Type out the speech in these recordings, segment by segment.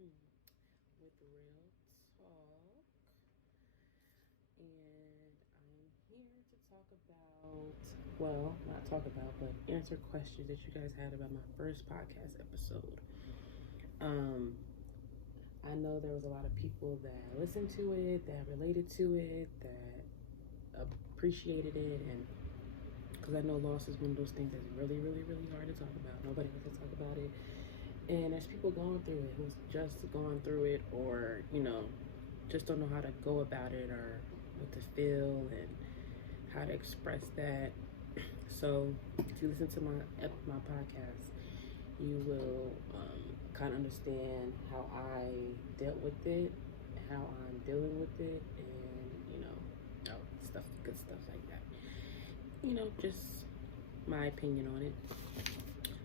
with Real Talk. And I'm here to talk about, well, not talk about, but answer questions that you guys had about my first podcast episode. I know there was a lot of people that listened to it, that related to it, that appreciated it, and because I know loss is one of those things that's really, really, really hard to talk about. Nobody wants to talk about it. And there's people going through it who's just gone through it, or, just don't know how to go about it or what to feel and how to express that. So if you listen to my podcast, you will kind of understand how I dealt with it, how I'm dealing with it, and stuff, good stuff like that. Just my opinion on it.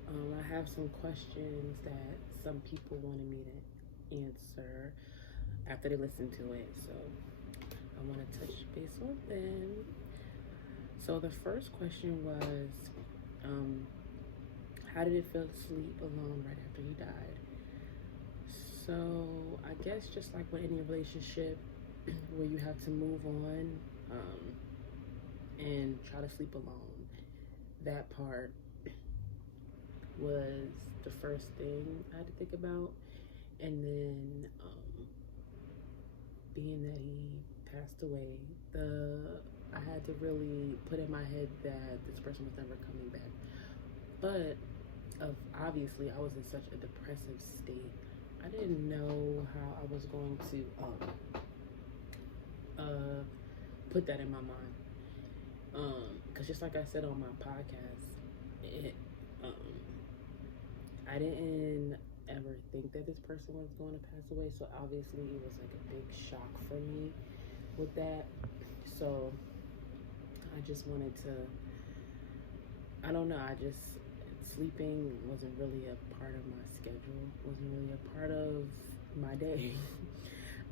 I have some questions that some people wanted me to answer after they listened to it, so I want to touch base on them. So the first question was, how did it feel to sleep alone right after he died? So I guess just like with any relationship where you have to move on and try to sleep alone, that part was the first thing I had to think about. And then being that he passed away, I had to really put in my head that this person was never coming back. But obviously I was in such a depressive state. I didn't know how I was going to put that in my mind. Because just like I said on my podcast, I didn't ever think that this person was going to pass away. So obviously it was like a big shock for me with that. So I just wanted to, I don't know, sleeping wasn't really a part of my schedule, wasn't really a part of my day.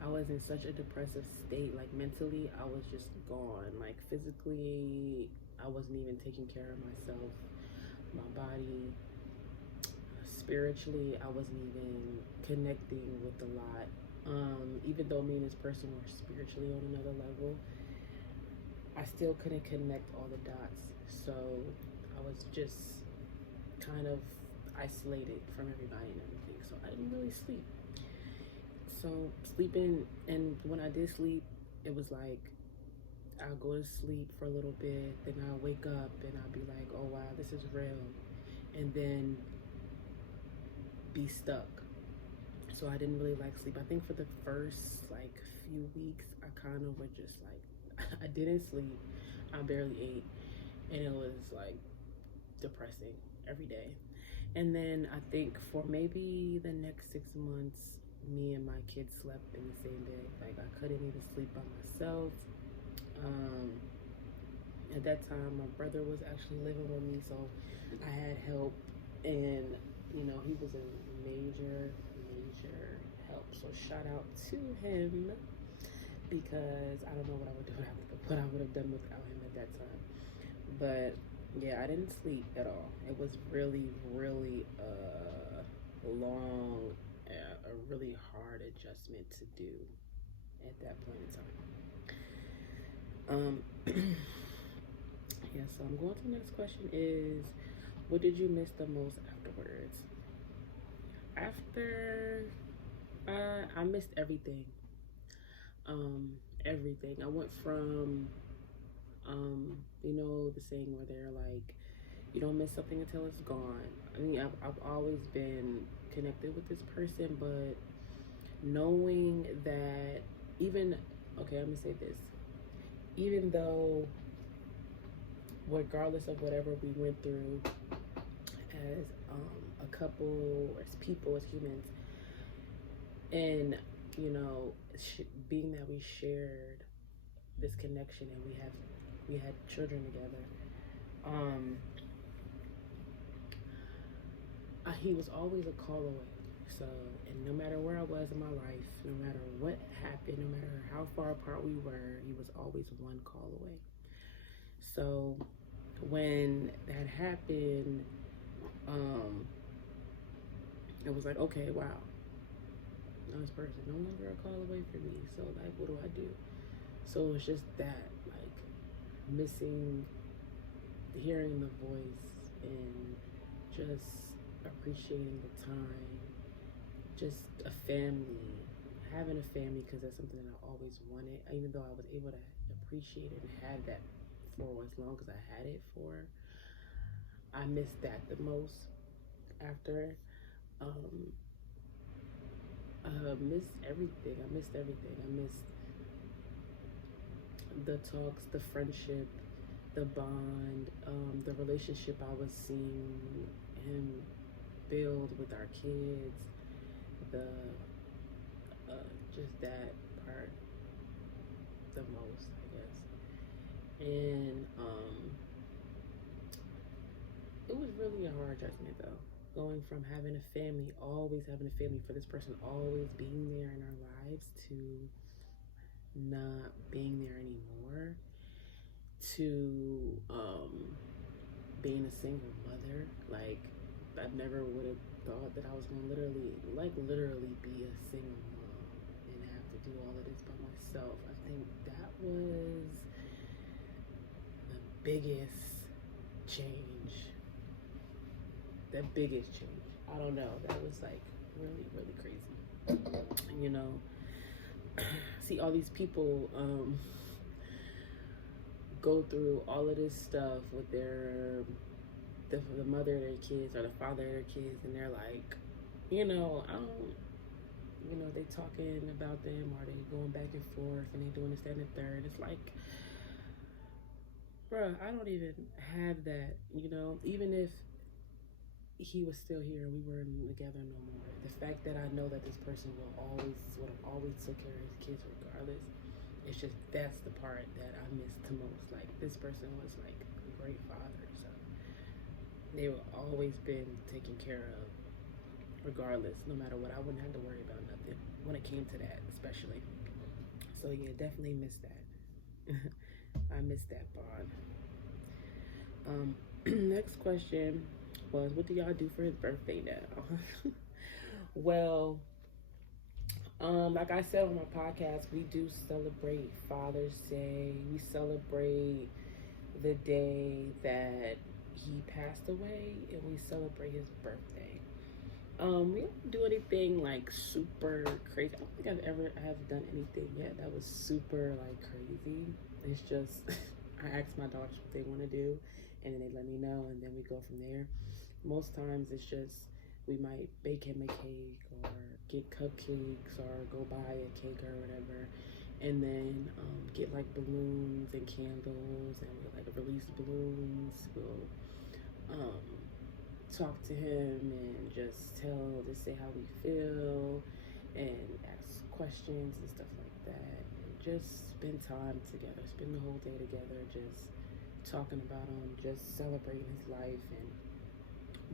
I was in such a depressive state, like mentally, I was just gone. Like physically, I wasn't even taking care of myself, my body. Spiritually, I wasn't even connecting with a lot. Even though me and this person were spiritually on another level, I still couldn't connect all the dots. So I was just kind of isolated from everybody and everything. So I didn't really sleep. So sleeping, and when I did sleep, it was like I'll go to sleep for a little bit, then I'll wake up and I'll be like, oh wow, this is real. And then be stuck. So I didn't really like sleep. I think for the first like few weeks, I kind of would just like, I didn't sleep. I barely ate. And it was like depressing every day. And then I think for maybe the next 6 months, me and my kids slept in the same bed. Like I couldn't even sleep by myself. At that time, my brother was actually living with me, so I had help, and he was a major help. So shout out to him, because I don't know what I would do what I would have done without him at that time. But yeah, I didn't sleep at all. It was really, really long, a really hard adjustment to do at that point in time. Yeah, so I'm going to the next question is, what did you miss the most afterwards? I missed everything. Everything. I went from, the saying where they're like, you don't miss something until it's gone. I mean, I've always been connected with this person, but knowing that okay, let me say this, even though regardless of whatever we went through as a couple, as people, as humans, and being that we shared this connection and we had children together, he was always a call away. So, and no matter where I was in my life, no matter what happened, no matter how far apart we were, he was always one call away. So when that happened, it was like, okay, wow, this person no longer a call away from me. So like, what do I do? So it's just that, like, missing hearing the voice and just appreciating the time, just a family, having a family, because that's something that I always wanted. Even though I was able to appreciate it and have that for as long as I had it for, I missed that the most after. I missed everything. I missed everything. I missed the talks, the friendship, the bond, the relationship I was seeing him build with our kids, the just that part the most, I guess. And it was really a hard adjustment though, going from having a family, always having a family, for this person always being there in our lives, to not being there anymore, to being a single mother. Like, I never would have thought that I was gonna literally be a single mom and have to do all of this by myself. I think that was the biggest change. The biggest change. I don't know. That was like really, really crazy. You know, see all these people go through all of this stuff with the mother of their kids or the father of their kids, and they're like, you know, they talking about them, or they going back and forth, and they doing this, that, and the third. It's like, bruh, I don't even have that, you know, even if he was still here and we weren't together no more. The fact that I know that this person would have always took care of his kids regardless. It's just, that's the part that I miss the most. Like, this person was like a great father, so they were always been taken care of regardless, no matter what. I wouldn't have to worry about nothing when it came to that, especially. So yeah, definitely miss that. I miss that bond. Next question was, what do y'all do for his birthday now? Well, like I said on my podcast, we do celebrate Father's Day. We celebrate the day that he passed away, and we celebrate his birthday. We don't do anything like super crazy. I don't think I have done anything yet that was super like crazy. It's just I ask my daughters what they want to do, and then they let me know, and then we go from there. Most times it's just, we might bake him a cake or get cupcakes or go buy a cake or whatever, and then get like balloons and candles, and we'll like release balloons. We'll talk to him and just say how we feel and ask questions and stuff like that, and just spend time together, spend the whole day together, just talking about him, just celebrating his life and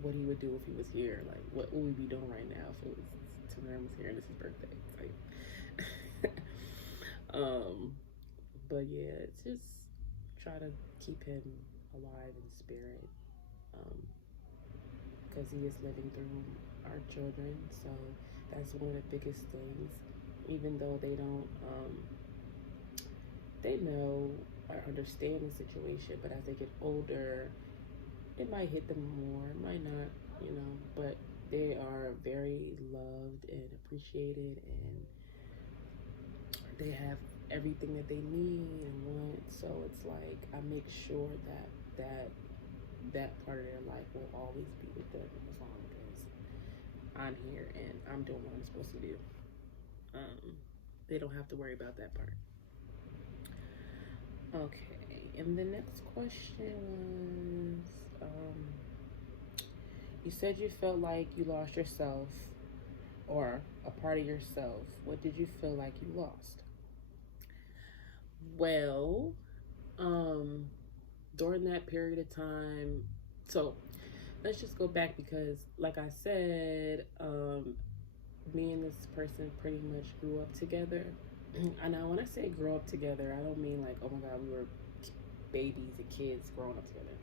what he would do if he was here. Like, what would we be doing right now if it was Tamara was here and it's his birthday? Like, but yeah, it's just try to keep him alive in spirit, because he is living through our children. So that's one of the biggest things. Even though they don't, they know or understand the situation, but as they get older, it might hit them more, it might not, you know, but they are very loved and appreciated, and they have everything that they need and want. So it's like, I make sure that part of their life will always be with them as long as I'm here and I'm doing what I'm supposed to do. They don't have to worry about that part. Okay, and the next question was, you said you felt like you lost yourself or a part of yourself. What did you feel like you lost? Well, during that period of time, so let's just go back, because like I said, me and this person pretty much grew up together. And now when I say grow up together, I don't mean like, oh my God, we were babies and kids growing up together.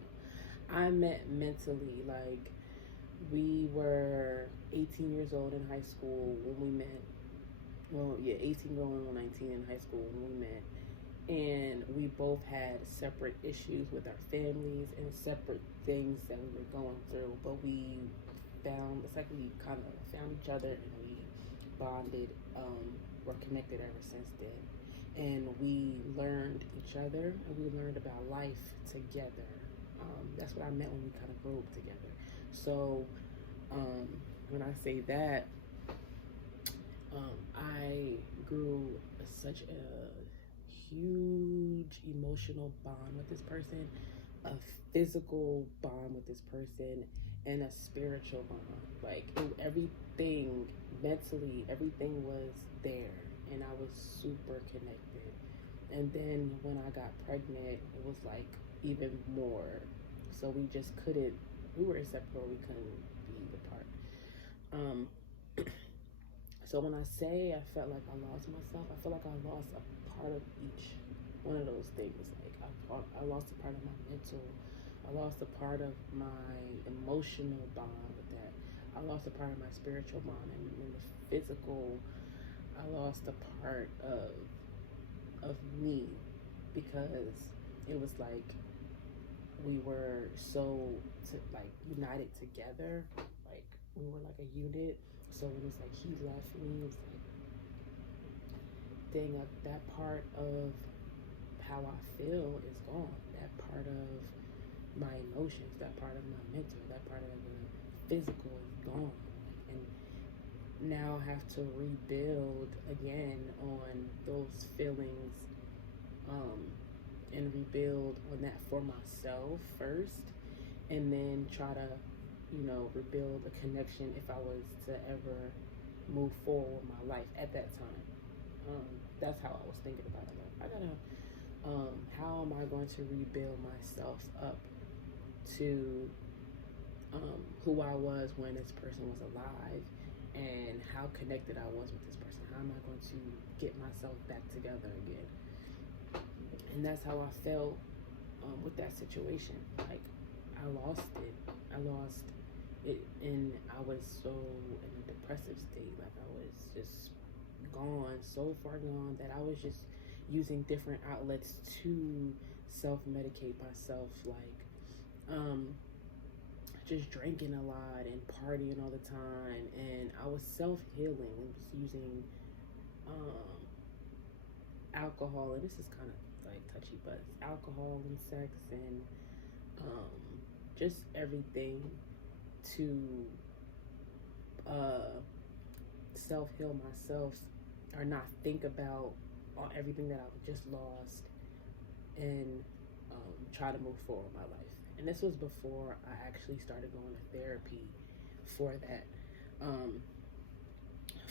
I meant mentally, like we were 18 years old in high school when we met, well, yeah, 18 going on 19 in high school when we met. And we both had separate issues with our families and separate things that we were going through. But it's like we kind of found each other and we bonded, we're connected ever since then. And we learned each other and we learned about life together. That's what I meant when we kind of grew up together. So when I say that, I grew such a huge emotional bond with this person, a physical bond with this person, and a spiritual bond. Like everything, mentally, everything was there, and I was super connected. And then when I got pregnant, it was like even more. So we just couldn't. We were inseparable. We couldn't be apart. Um, so when I say I felt like I lost myself, I feel like I lost a part of each one of those things. Like I lost a part of my mental. I lost a part of my emotional bond with that. I lost a part of my spiritual bond and the physical. I lost a part of me because it was like we were so like united together. Like we were like a unit. So when it's like he left me, it's like dang, that part of how I feel is gone. That part of my emotions, that part of my mental, that part of the physical is gone. And now I have to rebuild again on those feelings, and rebuild on that for myself first, and then try to, rebuild a connection if I was to ever move forward with my life at that time. That's how I was thinking about it. Like, how am I going to rebuild myself up to who I was when this person was alive and how connected I was with this person? How am I going to get myself back together again? And that's how I felt with that situation. Like, I lost it. I lost it, and I was so in a depressive state. Like, I was just gone, so far gone that I was just using different outlets to self-medicate myself. Like, just drinking a lot and partying all the time, and I was self-healing, just using alcohol, and this is kind of like touchy, but alcohol and sex and just everything to self-heal myself, or not think about everything that I just lost, and try to move forward in my life. And this was before I actually started going to therapy for that.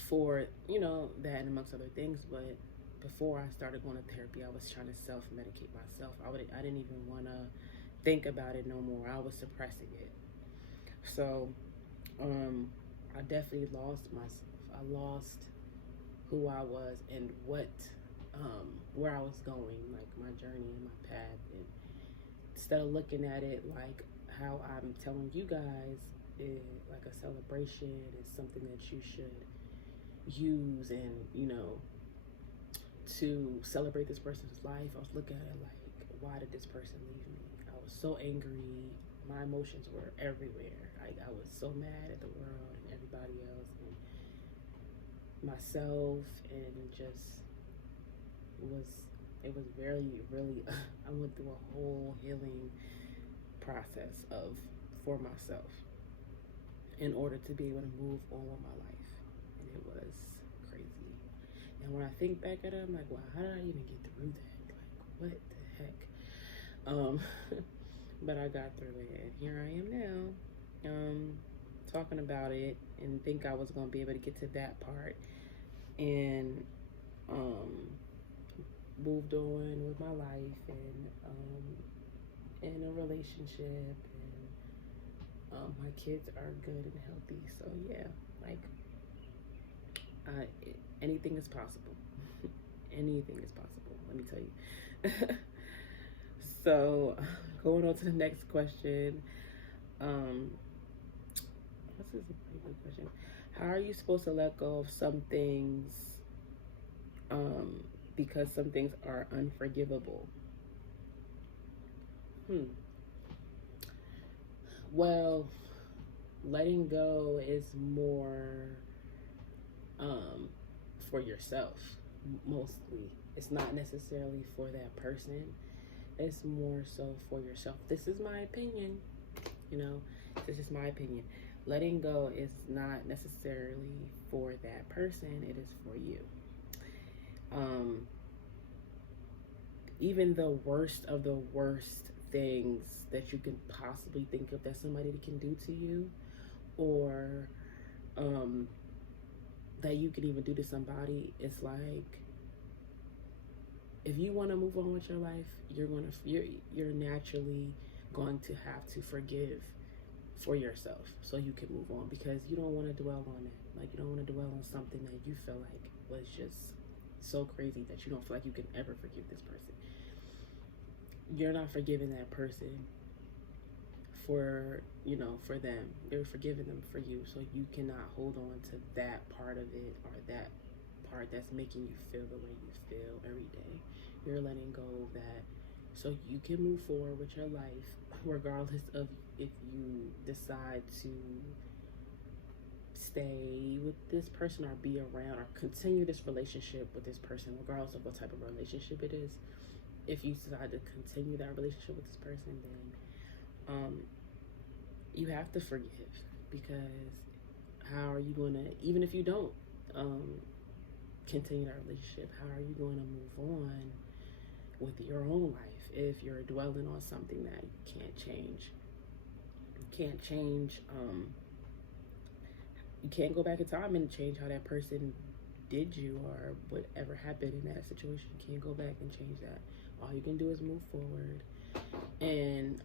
For, that and amongst other things. But before I started going to therapy, I was trying to self-medicate myself. I didn't even want to think about it no more. I was suppressing it. So I definitely lost myself. I lost who I was and where I was going, like my journey and my path. And instead of looking at it like how I'm telling you guys, like a celebration, is something that you should use and, to celebrate this person's life, I was looking at it like, why did this person leave me? I was so angry. My emotions were everywhere. I was so mad at the world and everybody else and myself, and it was very, really, I went through a whole healing process for myself in order to be able to move on with my life. And it was crazy. And when I think back at it, I'm like, wow, how did I even get through that? Like, what the heck? But I got through it, and here I am now, talking about it, and think I was going to be able to get to that part, and moved on with my life, and in a relationship, and my kids are good and healthy. So yeah, like, anything is possible. Anything is possible, let me tell you. So going on to the next question. This is a pretty good question. How are you supposed to let go of some things because some things are unforgivable. Well, letting go is more for yourself, mostly. It's not necessarily for that person. It's more so for yourself. This is my opinion, you know. This is my opinion. Letting go is not necessarily for that person. It is for you. Even the worst of the worst things that you can possibly think of that somebody can do to you, or that you can even do to somebody, it's like, if you want to move on with your life, you're naturally going to have to forgive for yourself so you can move on, because you don't want to dwell on it. Like, you don't want to dwell on something that you feel like was just so crazy that you don't feel like you can ever forgive this person. You're not forgiving that person for, for them. You're forgiving them for you. So you cannot hold on to that part of it, or that part that's making you feel the way you feel every day. You're letting go of that so you can move forward with your life, regardless of if you decide to stay with this person or be around or continue this relationship with this person, regardless of what type of relationship it is. If you decide to continue that relationship with this person, then you have to forgive, because how are you going to, even if you don't continue that relationship, how are you going to move on with your own life if you're dwelling on something that you can't change? You can't change, you can't go back in time and change how that person did you or whatever happened in that situation. You can't go back and change that. All you can do is move forward and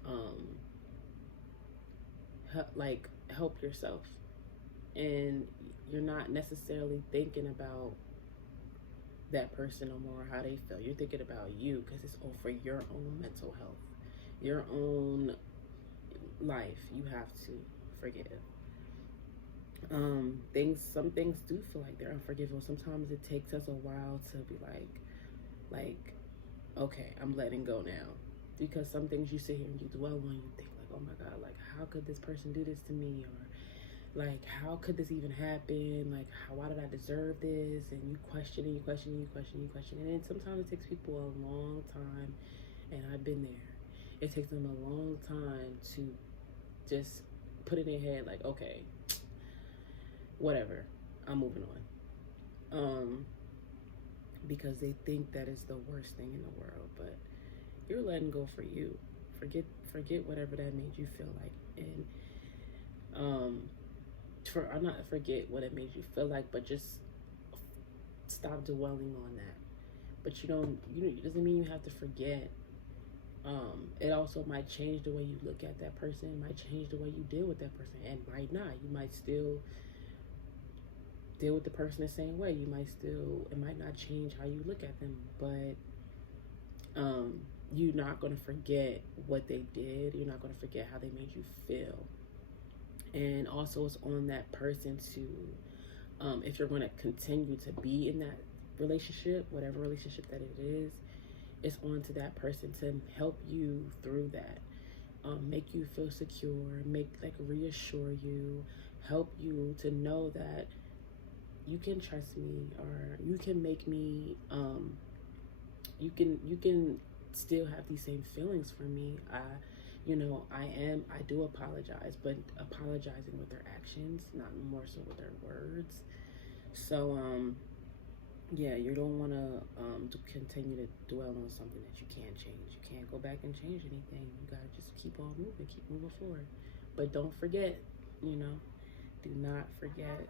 help yourself. And you're not necessarily thinking about that person no more, how they feel. You're thinking about you, because it's all for your own mental health, your own life. You have to forgive. Some things do feel like they're unforgivable. Sometimes it takes us a while to be like, okay, I'm letting go now. Because some things you sit here and you dwell on, you think like, oh my God, like, how could this person do this to me? Or like, how could this even happen? Like, why did I deserve this? And you question and you question and you question and you question. And then sometimes it takes people a long time, and I've been there. It takes them a long time to just put it in their head like, okay, whatever, I'm moving on. Because they think that is the worst thing in the world, but you're letting go for you. Forget whatever that made you feel like, and not forget what it made you feel like, but just stop dwelling on that. But it doesn't mean you have to forget. It also might change the way you look at that person. It might change the way you deal with that person, and might not. You might still deal with the person the same way. It might not change how you look at them, but you're not going to forget what they did. You're not going to forget how they made you feel. And also, it's on that person to, if you're going to continue to be in that relationship, whatever relationship that it is, it's on to that person to help you through that. Make you feel secure, reassure you, help you to know that you can trust me, or you can make me, you can still have these same feelings for me. I do apologize, but apologizing with their actions, not more so with their words. So, yeah, you don't want to continue to dwell on something that you can't change. You can't go back and change anything. You gotta just keep on moving, keep moving forward. But don't forget, do not forget it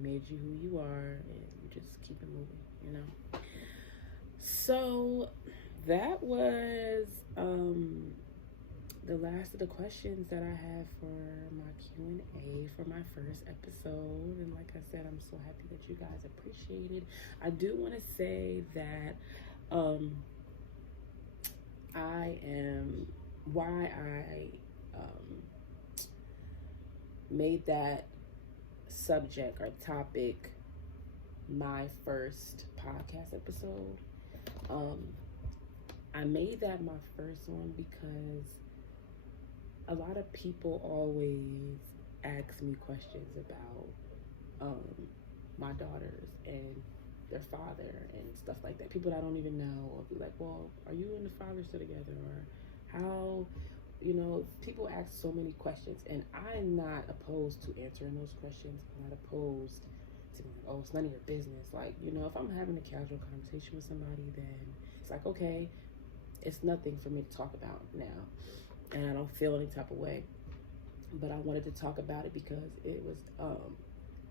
made you who you are, and you just keep it moving, So that was the last of the questions that I have for my Q&A for my first episode. And like I said, I'm so happy that you guys appreciated. I do want to say that why I made that subject or topic my first podcast episode. I made that my first one because a lot of people always ask me questions about my daughters and their father and stuff like that. People that I don't even know will be like, well, are you and the father still together? Or how, people ask so many questions, and I'm not opposed to answering those questions. I'm not opposed to being like, oh, it's none of your business. Like, if I'm having a casual conversation with somebody, then it's like, okay, it's nothing for me to talk about now, and I don't feel any type of way. But I wanted to talk about it because it was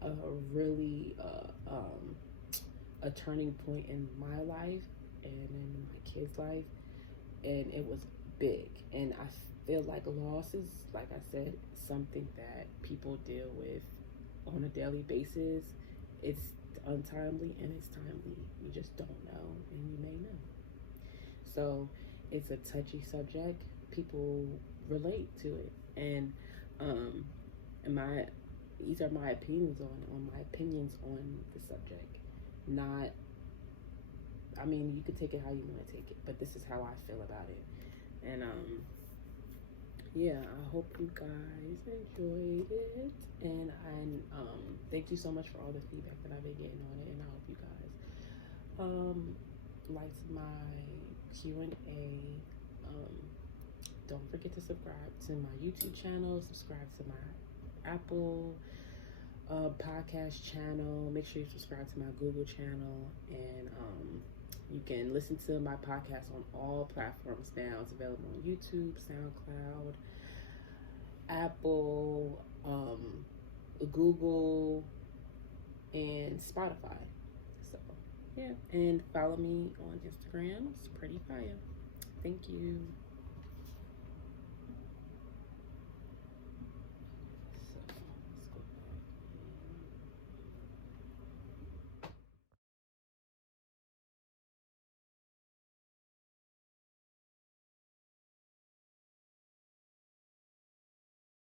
a really a turning point in my life and in my kids' life, and it was big. And I feel like loss is, like I said, something that people deal with on a daily basis. It's untimely and it's timely. You just don't know, and you may know. So it's a touchy subject. People relate to it, and my these are my opinions on my opinions on the subject. Not, I mean, you can take it how you want to take it, but this is how I feel about it. And yeah, I hope you guys enjoyed it, and thank you so much for all the feedback that I've been getting on it, and I hope you guys liked my Q&A. Don't forget to subscribe to my YouTube channel, subscribe to my Apple podcast channel. Make sure you subscribe to my Google channel, and you can listen to my podcast on all platforms now. It's available on YouTube, SoundCloud, Apple, Google, and Spotify. So yeah, and follow me on Instagram. It's Pretty Maiya. Thank you.